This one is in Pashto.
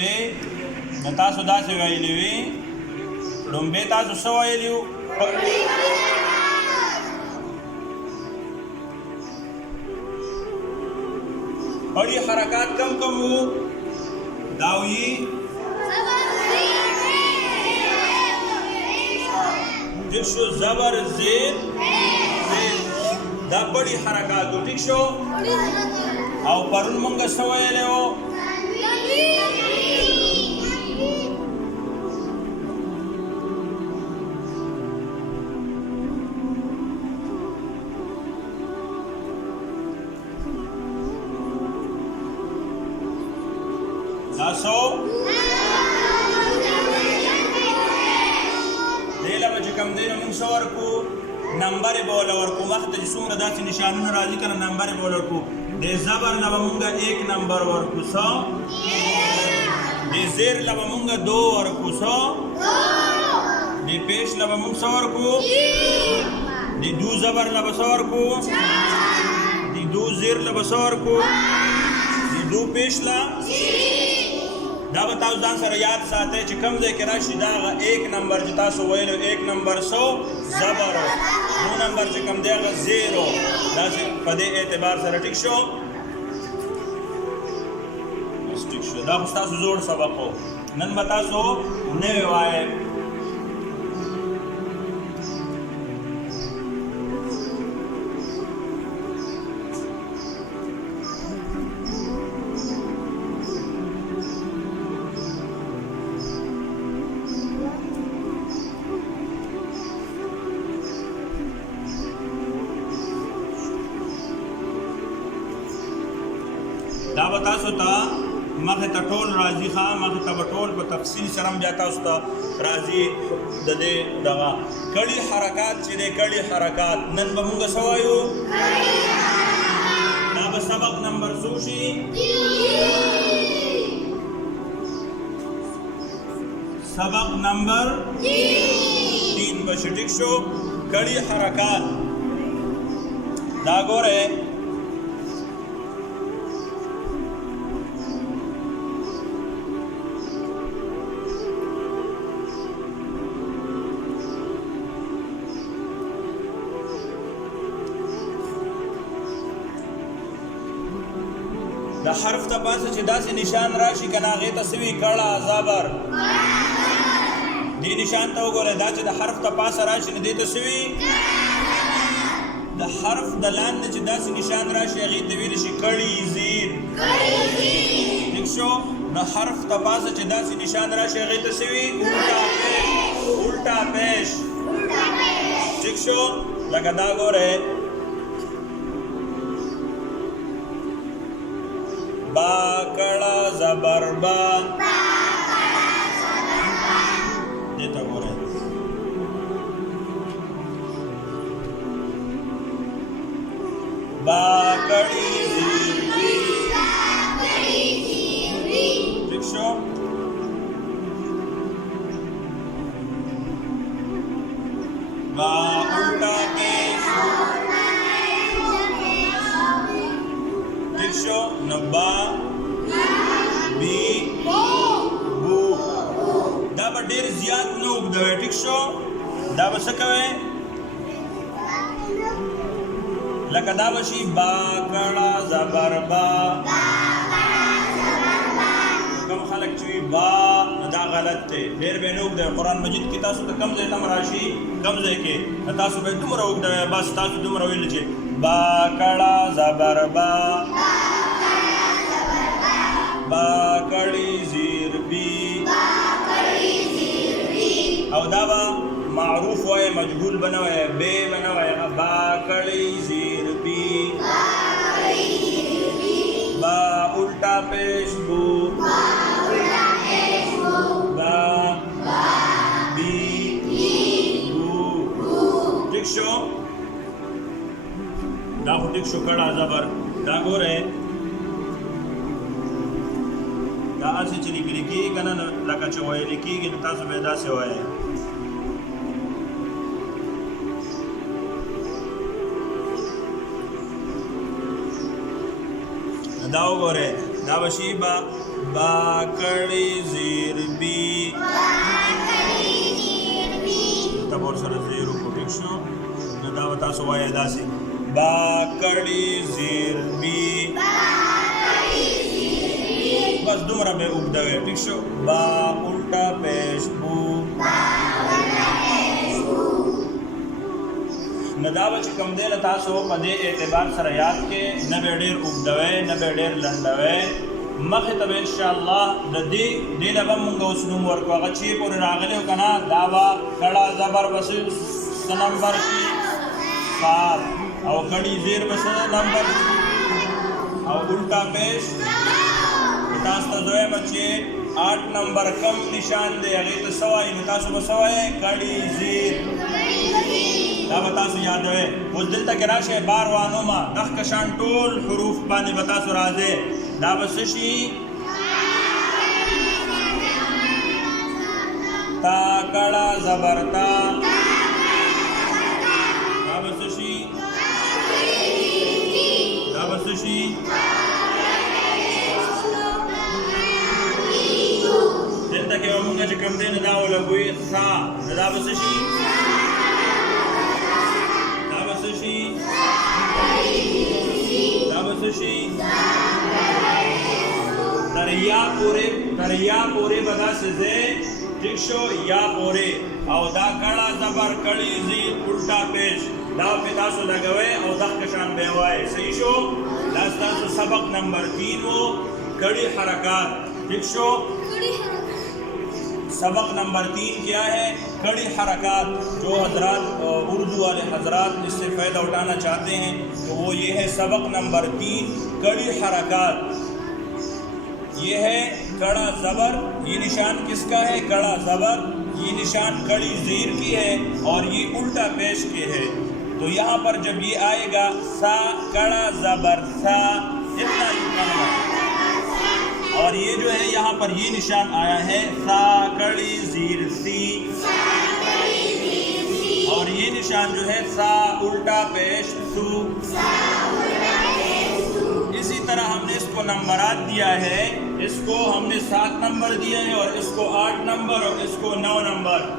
لومبه د تاسو داسې ویلي وي لومبه تاسو څه ویلي وو پړي حرکات کم کم وو داوی ٹھیک شو زبر زیر دا پړي حرکات ٹھیک شو او پرون مونږ څه ویلي وو تاسو دیله به چې کوم دی نو موږ څه ورکو نمبر یې به وله ورکو مخته چې څومره داسې نشانونه راځي که نه نمبر یې به وله ورکو د زبر نه به مونږ 1 نمبر ورکو څه د زیر نه به مونږ 2 ورکو څه د پیش نه به مونږ څه ورکو د دو زبر نه به څه ورکو د دو زیر نه به څه ورکو د دو پیش نه دا به تاسو ځان سره یاد ساتئ چې کوم ځای کې راشي دا هغه 1 نمبر چې تاسو ویلو 1 نمبر څه زبر 2 نمبر چې کوم دی هغه زیرو داسې په دې اعتبار سره ټیک شو ټیک شو دا خو ستاسو زوړ سبق و نن به تاسو نوی وایئ دا به تاسو ته مخې ته ټول راځي ښه مخې ته به ټول په تفصیل سره هم بیا تاسو ته راځي د دې دغه کړي حرکات چې دی کړي حرکات نن به مونږ څه وایو دا به سبق نمبر څو شي سبق نمبر 3 به شي ټیک شو کړي حرکات دا ګورئ د حرف ته پاسه چې داسې نشان راشي که نه هغې ته څه وي کړه زبر دې نشان ته وګورئ دا چې د حرف ته پاسه راشي نو دې ته څه وي د حرف د لاندې چې داسې نشان راشي هغې ته ویلی شي کړي زیر ټیک شو د حرف ته پاسه چې داسې نشان راشي هغې ته څه وي الټا پیش ټیک شو لکه دا ګورئ با کڑا زبر با دیتا گو رہے با کڑی زیر ٹھیک شو با الٹا پیش ٹھیک شو نبا بی بو دا به ډېر زیات نه اوږدوئ ټیک شو دا به څه کوئ لکه دا به شي با کړه زبر با کوم خلک چې وي با نو دا غلط دی ډېر به نه اوږدوئ قرآن مجید کې تاسو ته کوم ځای ته هم راشي کوم ځای کې تاسو به دومره اوږدوئ بس تاسو دومره ویل چې با کړه زبر با با کړي زیر بی او دا با معروف وای مجهول بنوای بے بنوای با کړي زیر بی با الٹا پیش بو با بی بو ٹھیک شو دا خو ټیک شو کړه زبر دا ګورئ دا هسې چې لیکلي کېږي که نه لکه چې ویلي کېږي نو تاسو به یې داسې وایئ دا وګورئ دا به شي با बा कड़ी ज़ेर बी तब और सर ज़ेरो को ठीक शो नदा बता सो वाया दासी बा कड़ी ज़ेर बी बस दुमरा में उगदवे ठीक शो बा उल्टा पेश बू नदाव च कम दे तासो पदे एतबार सर याद के न बेडेर उगदवे न बेडेर लंडवे मखे तब इंशाअल्लाह ददी दिन अब मुंगा उसनुम वर को अगची पर रागले कना दावा कड़ा जबर बस नंबर की 7 और कड़ी ज़ेर बस नंबर और उल्टा पेश तास्ता जोए बच्चे 8 नंबर कम निशान दे अगे तो सवाई तासो बसवाए कड़ी ज़ेर दा बता सो याद है उस दिल तक राशे बार वानो मा दख कशान टोल हुरूफ पानी बता सो राजे दा बसशी ता कड़ा जबरता दा बसशी दिल तक मुंगा च कम देन दा वला कोई सा दा बसशी तरया पूरे बदा से दिक्षो या पूरे और दा कड़ा जबर कड़ी ज़ीर उल्टा पेश दा पिता सो लगवे और दख कशान बेवाए सही शो लास्ता सो सबक नंबर 3 वो कड़ी हरकत दिक्षो सबक नंबर 3 क्या है कड़ी हरकत जो हजरात उर्दू वाले हजरात इससे फ़ायदा उठाना चाहते हैं तो वो ये है सबक नंबर 3 कड़ी हरकत ये है कड़ा ज़बर ये निशान किसका है कड़ा ज़बर ये निशान कड़ी ज़ीर की है और ये उल्टा पेश के है तो यहाँ पर जब ये आएगा सा कड़ा ज़बर सा इतना और ये जो है यहाँ पर ये निशान आया है सा कड़ी ज़ीर सी और ये निशान जो है सा उल्टा पेश सू इसी तरह हमने इसको नंबरात दिया है इसको हमने 7 नंबर दिए हैं और इसको 8 नंबर और इसको 9 नंबर